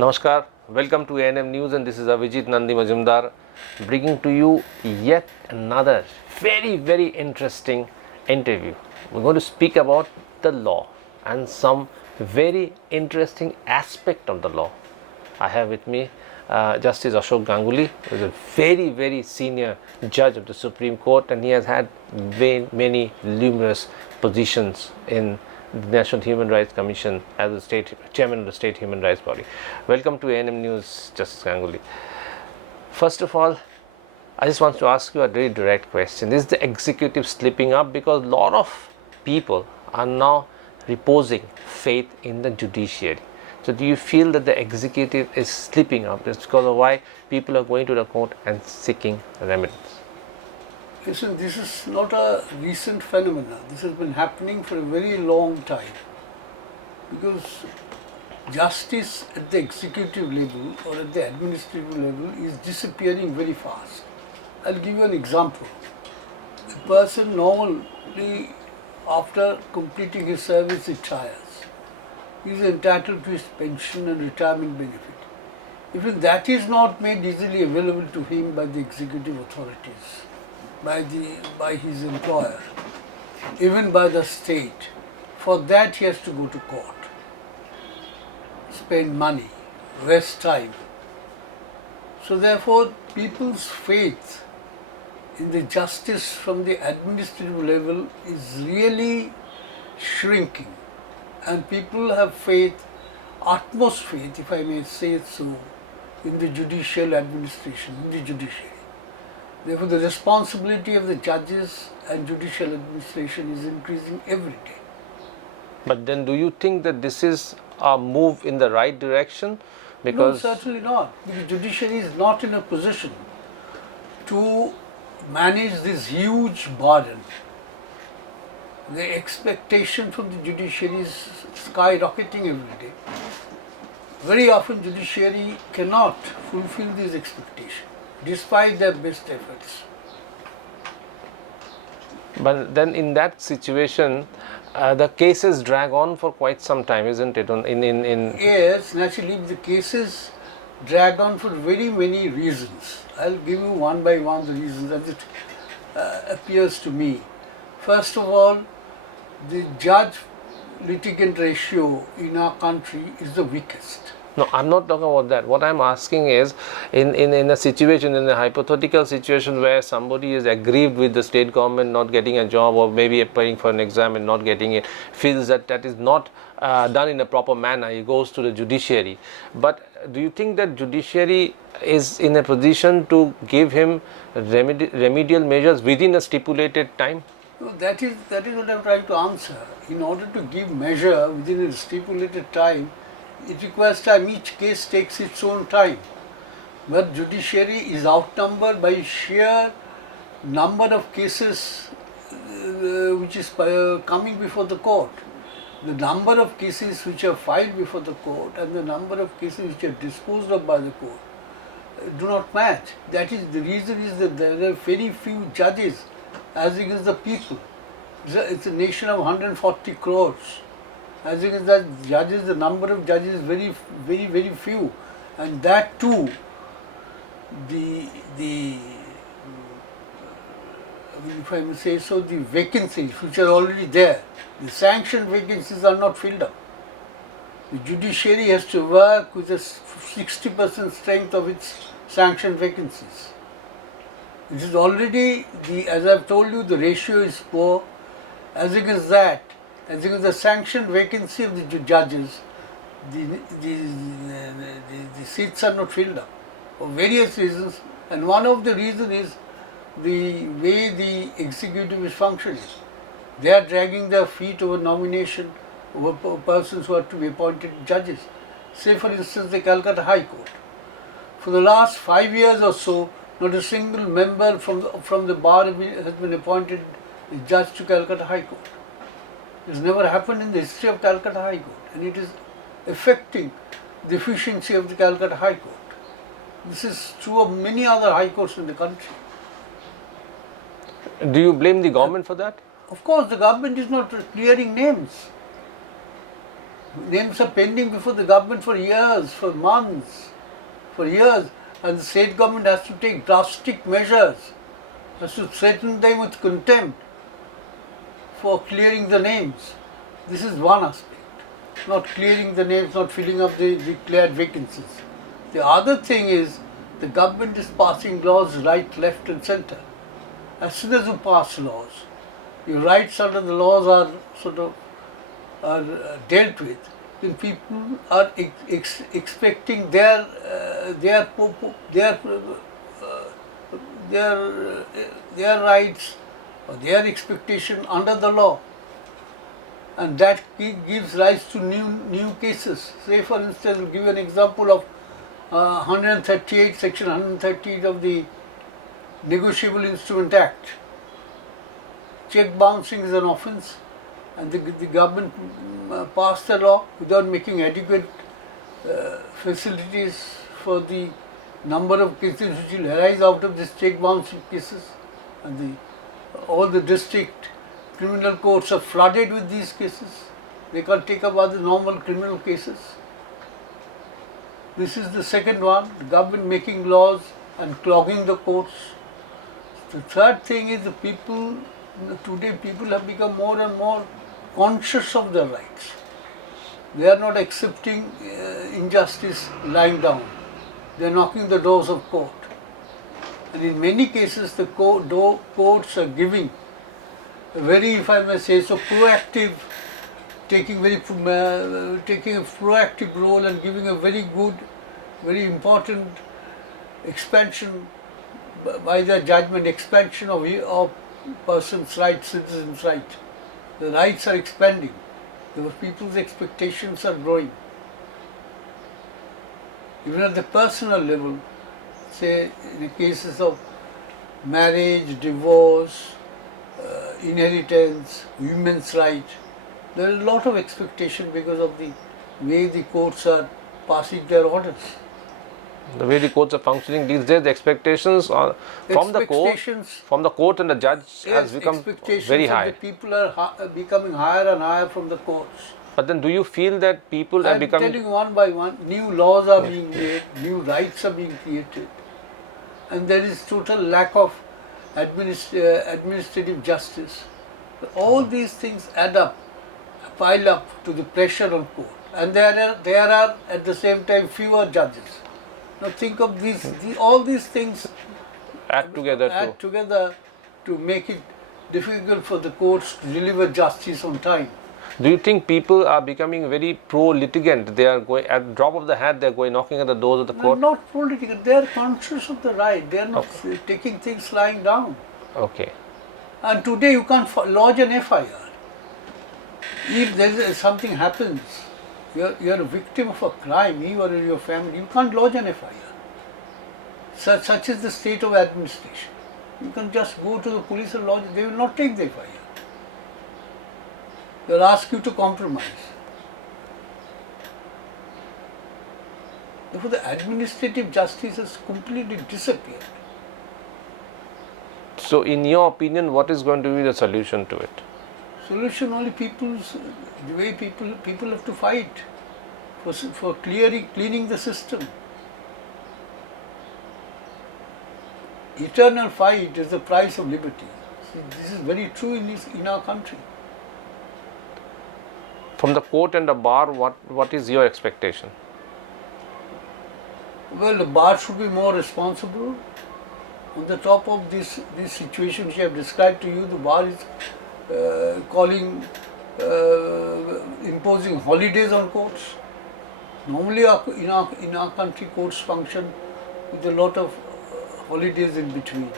Namaskar, welcome to ANM News, and this is Avijit Nandi Majumdar bringing to you yet another very interesting interview. We're going to speak about the law and some very interesting aspect of the law. I have with me Justice Ashok Ganguly, who is a very senior judge of the Supreme Court, and he has had many numerous positions in the National Human Rights Commission as the state chairman of the state human rights body. Welcome to ANM News, Justice Ganguly. First of all, I just want to ask you a very direct question. Is the executive slipping up? Because a lot of people are now reposing faith in the judiciary. So do you feel that the executive is slipping up? That's because of why people are going to the court and seeking remedies. Listen, this is not a recent phenomenon. This has been happening for a very long time. Because justice at the executive level or at the administrative level is disappearing very fast. I'll give you an example. A person normally, after completing his service, retires. He is entitled to his pension and retirement benefit. Even that is not made easily available to him by the executive authorities, by his employer, even by the state. For that he has to go to court, spend money, waste time. So therefore people's faith in the justice from the administrative level is really shrinking, and people have faith, utmost faith, if I may say it so, in the judicial administration, in the judiciary. Therefore, the responsibility of the judges and judicial administration is increasing every day. But then do you think that this is a move in the right direction? Because no, certainly not. The judiciary is not in a position to manage this huge burden. The expectation from the judiciary is skyrocketing every day. Very often judiciary cannot fulfill these expectations, despite their best efforts. But then in that situation, the cases drag on for quite some time, isn't it? Yes, naturally the cases drag on for very many reasons. I'll give you one by one the reasons as it appears to me. First of all, the judge-litigant ratio in our country is the weakest. No, I'm not talking about that. What I'm asking is, in a situation, in a hypothetical situation where somebody is aggrieved with the state government not getting a job, or maybe applying for an exam and not getting it, feels that is not done in a proper manner, he goes to the judiciary. But do you think that judiciary is in a position to give him remedial measures within a stipulated time? No, that is what I'm trying to answer. In order to give measure within a stipulated time, it requires time. Each case takes its own time. But judiciary is outnumbered by sheer number of cases which is coming before the court. The number of cases which are filed before the court and the number of cases which are disposed of by the court do not match. That is the reason is that there are very few judges as against the people. It's a nation of 140 crores. As against the judges, the number of judges is very few, and that too, if I may say so, the vacancies which are already there, the sanctioned vacancies are not filled up. The judiciary has to work with a 60% strength of its sanctioned vacancies. It is already, as I've told you, the ratio is poor. As against that, as against the sanctioned vacancy of the judges, the seats are not filled up for various reasons, and one of the reasons is the way the executive is functioning. They are dragging their feet over nomination over persons who are to be appointed judges. Say for instance the Calcutta High Court. For the last 5 years or so, not a single member from the bar has been appointed judge to Calcutta High Court. It has never happened in the history of Calcutta High Court, and it is affecting the efficiency of the Calcutta High Court. This is true of many other high courts in the country. Do you blame the government for that? Of course, the government is not clearing names. Names are pending before the government for years, for months, for years, and the state government has to take drastic measures, has to threaten them with contempt for clearing the names. This is one aspect, not clearing the names, not filling up the declared vacancies. The other thing is the government is passing laws right, left and centre. As soon as you pass laws, your rights under the laws are sort of dealt with, then people are expecting their rights or their expectation under the law, and that gives rise to new cases. Say for instance, I'll give you an example of 138, section 138 of the Negotiable Instrument Act. Check bouncing is an offence, and the government passed a law without making adequate facilities for the number of cases which will arise out of this check bouncing cases, and all the district criminal courts are flooded with these cases. They can't take up other normal criminal cases. This is the second one, the government making laws and clogging the courts. The third thing is the people, today people have become more and more conscious of their rights. They are not accepting injustice lying down. They are knocking the doors of court. And in many cases the courts are giving a very, if I may say so, proactive, taking a proactive role and giving a very good, very important expansion by their judgment, expansion of persons' rights, citizens' rights. The rights are expanding. The people's expectations are growing. Even at the personal level, say in the cases of marriage, divorce, inheritance, women's rights, there is a lot of expectation because of the way the courts are passing their orders. The way the courts are functioning these days, the expectations are from the court and the judge has become very high. The people are becoming higher and higher from the courts. But then do you feel that people are becoming... I'm telling you one by one, new laws are being made, new rights are being created, and there is total lack of administrative justice. All these things add up, pile up to the pressure on court, and there are at the same time fewer judges. Now think of all these things add together to make it difficult for the courts to deliver justice on time. Do you think people are becoming very pro-litigant? They are going, at the drop of the hat, they are going knocking at the doors of the court? Not pro-litigant, they are conscious of the right, they are not taking things lying down. Okay. And today you can't lodge an FIR. If something happens, you are a victim of a crime, you or your family, you can't lodge an FIR. Such is the state of administration. You can just go to the police and lodge it, they will not take the FIR. They will ask you to compromise. Therefore, the administrative justice has completely disappeared. So, in your opinion, what is going to be the solution to it? Solution only the way people have to fight for cleaning the system. Eternal fight is the price of liberty. See, this is very true in our country. From the court and the bar, what is your expectation? Well, the bar should be more responsible. On the top of this situation which I have described to you, the bar is imposing holidays on courts. Normally in our country courts function with a lot of holidays in between,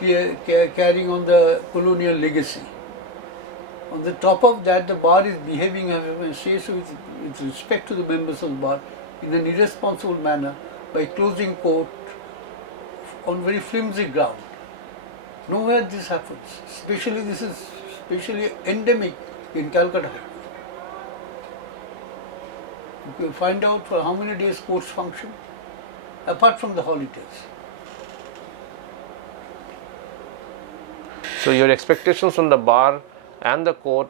carrying on the colonial legacy. On the top of that, the bar is behaving, I may say so, with respect to the members of the bar, in an irresponsible manner by closing court on very flimsy ground. Nowhere this happens. This is especially endemic in Calcutta. You can find out for how many days courts function, apart from the holidays. So your expectations from the bar and the court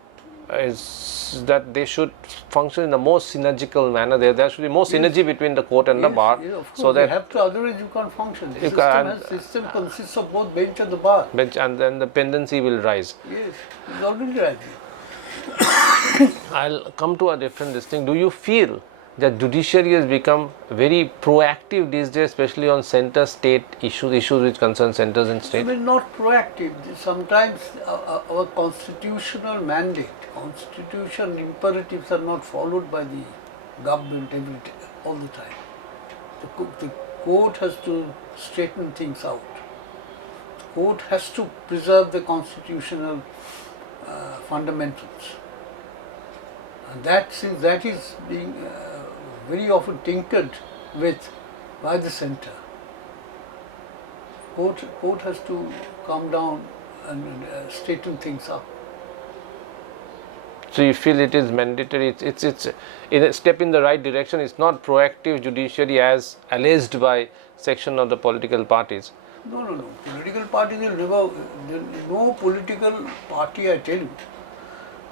is that they should function in the most synergical manner. There should be more synergy between the court and the bar, Yes, of course, so that you have to, otherwise you can't function. The system consists of both bench and the bar. bench and then the pendency will rise. Yes, it's already rising. I'll come to a different thing. Do you feel that judiciary has become very proactive these days, especially on center-state issues which concern centers and I state? mean, not proactive. Sometimes our constitutional mandate, constitutional imperatives are not followed by the government all the time. The court has to straighten things out. The court has to preserve the constitutional fundamentals. And that, since that is being very often tinkered with by the center, court has to come down and straighten things up. So you feel it is mandatory, it's in a step in the right direction. It's not proactive judiciary as alleged by section of the political parties. No. Political parties will never, no political party, I tell you,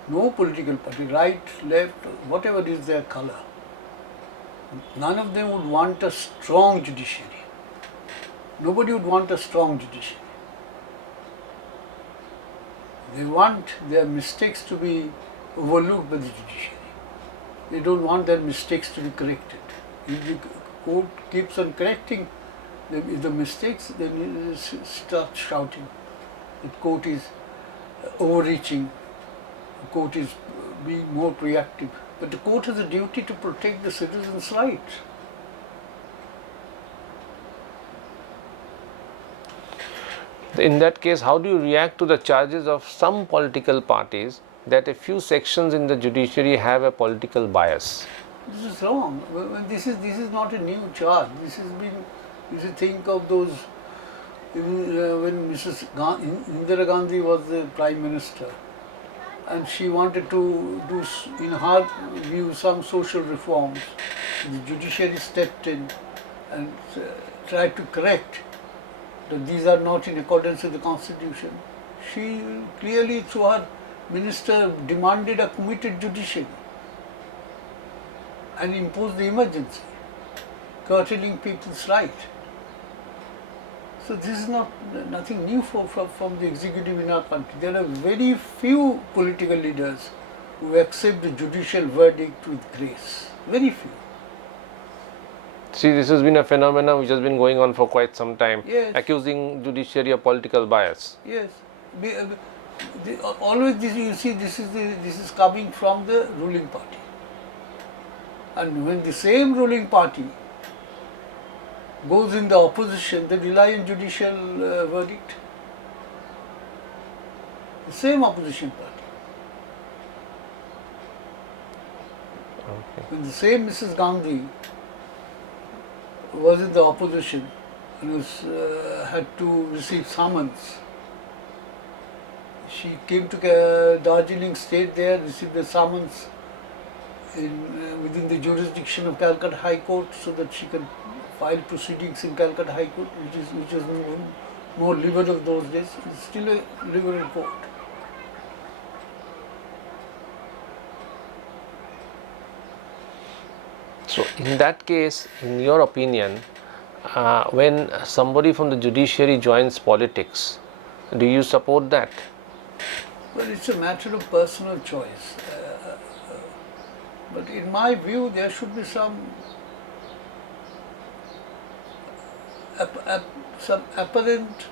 no political party, right, left, whatever is their color, none of them would want a strong judiciary. Nobody would want a strong judiciary. They want their mistakes to be overlooked by the judiciary. They don't want their mistakes to be corrected. If the court keeps on correcting the mistakes, then it starts shouting. The court is overreaching. The court is being more reactive. But the court has a duty to protect the citizens' rights. In that case, how do you react to the charges of some political parties that a few sections in the judiciary have a political bias? This is wrong. This is not a new charge. This has been, you should think of those, when Mrs. Indira Gandhi was the Prime Minister, and she wanted to do, in her view, some social reforms. The judiciary stepped in and tried to correct that these are not in accordance with the constitution. She clearly, through her minister, demanded a committed judiciary and imposed the emergency, curtailing people's right. So this is nothing new from the executive in our country. There are very few political leaders who accept the judicial verdict with grace. Very few. See, this has been a phenomenon which has been going on for quite some time, Yes. accusing judiciary of political bias. Yes. Always this, you see, this is coming from the ruling party. And when the same ruling party goes in the opposition, they rely on judicial verdict. The same opposition party. Okay. When the same Mrs. Gandhi was in the opposition and had to receive summons, she came to Darjeeling, stayed there, received the summons within the jurisdiction of Calcutta High Court, so that she can file proceedings in Calcutta High Court, which was more liberal those days. It's still a liberal court. So, in that case, in your opinion, when somebody from the judiciary joins politics, do you support that? Well, it's a matter of personal choice. But in my view, there should be some apparent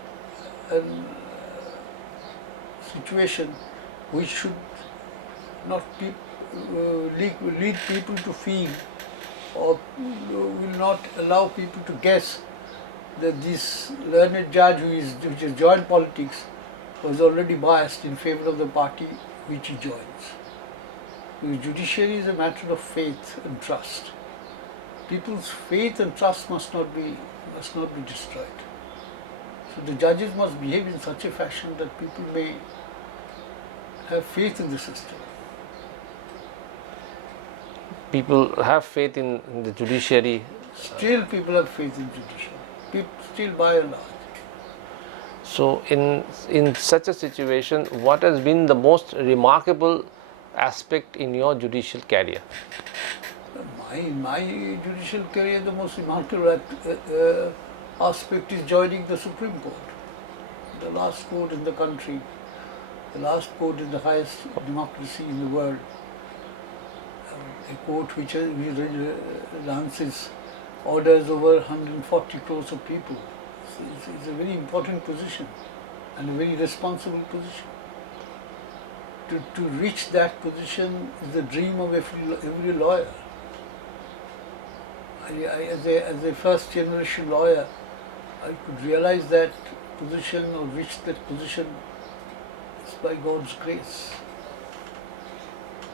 situation which should not lead people to feel, or will not allow people to guess that this learned judge which has joined politics was already biased in favor of the party which he joins. The judiciary is a matter of faith and trust. People's faith and trust must not be destroyed. So the judges must behave in such a fashion that people may have faith in the system. People have faith in the judiciary. Still people have faith in judiciary. Still by and large. So, in such a situation, what has been the most remarkable aspect in your judicial career? My judicial career, the most remarkable aspect is joining the Supreme Court, the last court in the country, the last court in the highest democracy in the world, a court which lances orders over 140 crores of people. It's a very important position and a very responsible position. To reach that position is the dream of every lawyer. As a first generation lawyer, I could realize that position or reach that position is by God's grace.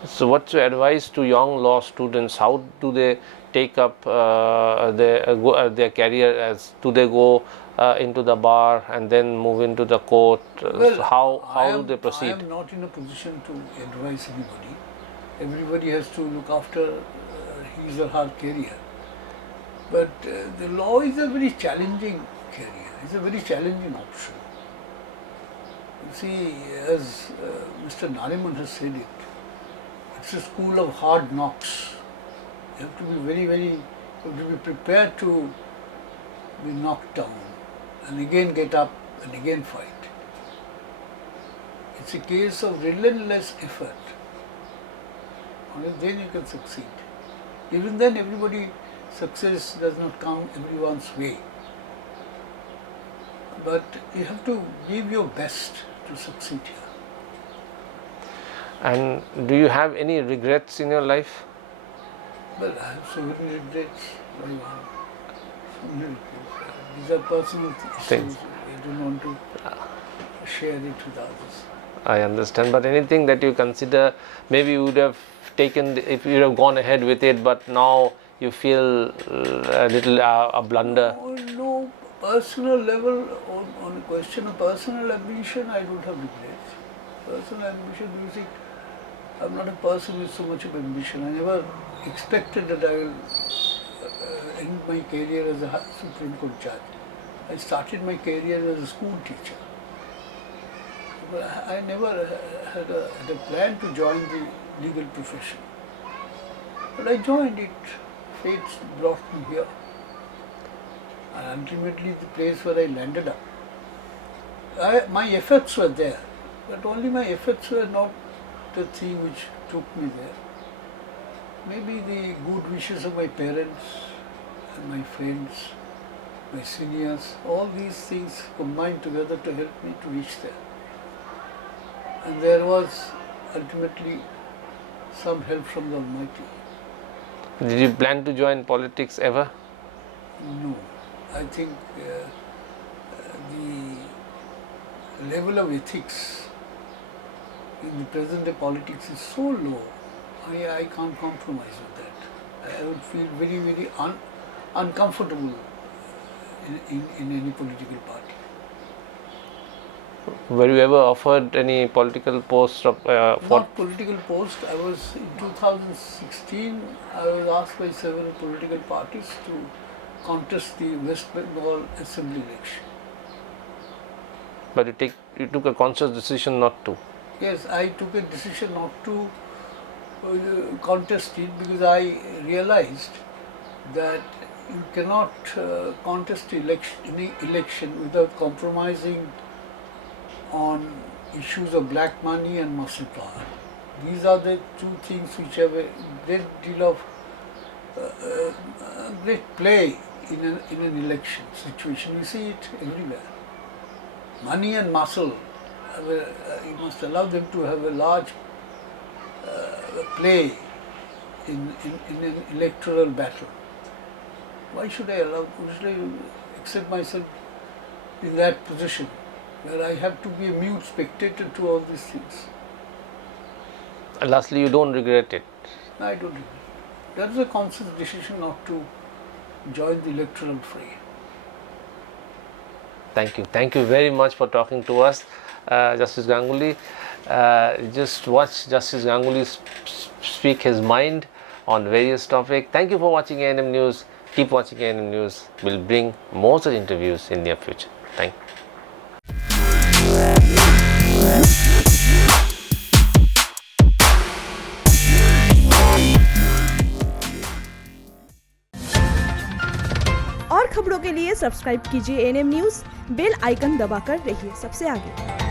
So what's your advice to young law students? How do they take up their career? As do they go into the bar and then move into the court? Well, so how do they proceed? I am not in a position to advise anybody. Everybody has to look after his or her career. But the law is a very challenging career. It's a very challenging option. You see, as Mr. Nariman has said it, it's a school of hard knocks. You have to be you have to be prepared to be knocked down and again get up and again fight. It's a case of relentless effort. Only then you can succeed. Even then, success does not come everyone's way. But you have to give your best to succeed here. And do you have any regrets in your life? Well, I have so many regrets. So many regrets. These are personal things. I don't want to share it with others. I understand, but anything that you consider, maybe you would have taken, if you would have gone ahead with it, but now you feel a little a blunder? No, personal level, on a question of personal ambition, I don't have regrets. Personal ambition, you see, I'm not a person with so much of ambition. I never expected that I will end my career as a Supreme Court judge. I started my career as a school teacher. But I never had a plan to join the legal profession. But I joined it. Fate brought me here. And ultimately the place where I landed up. My efforts were there, but only my efforts were not the thing which took me there. Maybe the good wishes of my parents and my friends, my seniors, all these things combined together to help me to reach there. And there was ultimately some help from the Almighty. Did you plan to join politics ever? No. I think the level of ethics in the present day politics is so low, I can't compromise with that. I would feel very, very uncomfortable in any political party. Were you ever offered any political post? Not political post. I was in 2016. I was asked by several political parties to contest the West Bengal Assembly election. But you took a conscious decision not to. Yes, I took a decision not to contest it because I realized that you cannot contest any election without compromising on issues of black money and muscle power. These are the two things which have a great deal of great play in an election situation. You see it everywhere. Money and muscle, you must allow them to have a large play in an electoral battle. Why should I accept myself in that position where I have to be a mute spectator to all these things? And lastly, you don't regret it? I don't regret it. That was a conscious decision not to join the electoral fray. Thank you very much for talking to us, Justice Ganguly. Just watch Justice Ganguly speak his mind on various topics. Thank you for watching ANM News. Keep watching ANM News. We'll bring more such interviews in near future. Thank you. और खबरों के लिए subscribe कीजिए ANM news, bell icon दबाकर रहिए सबसे आगे।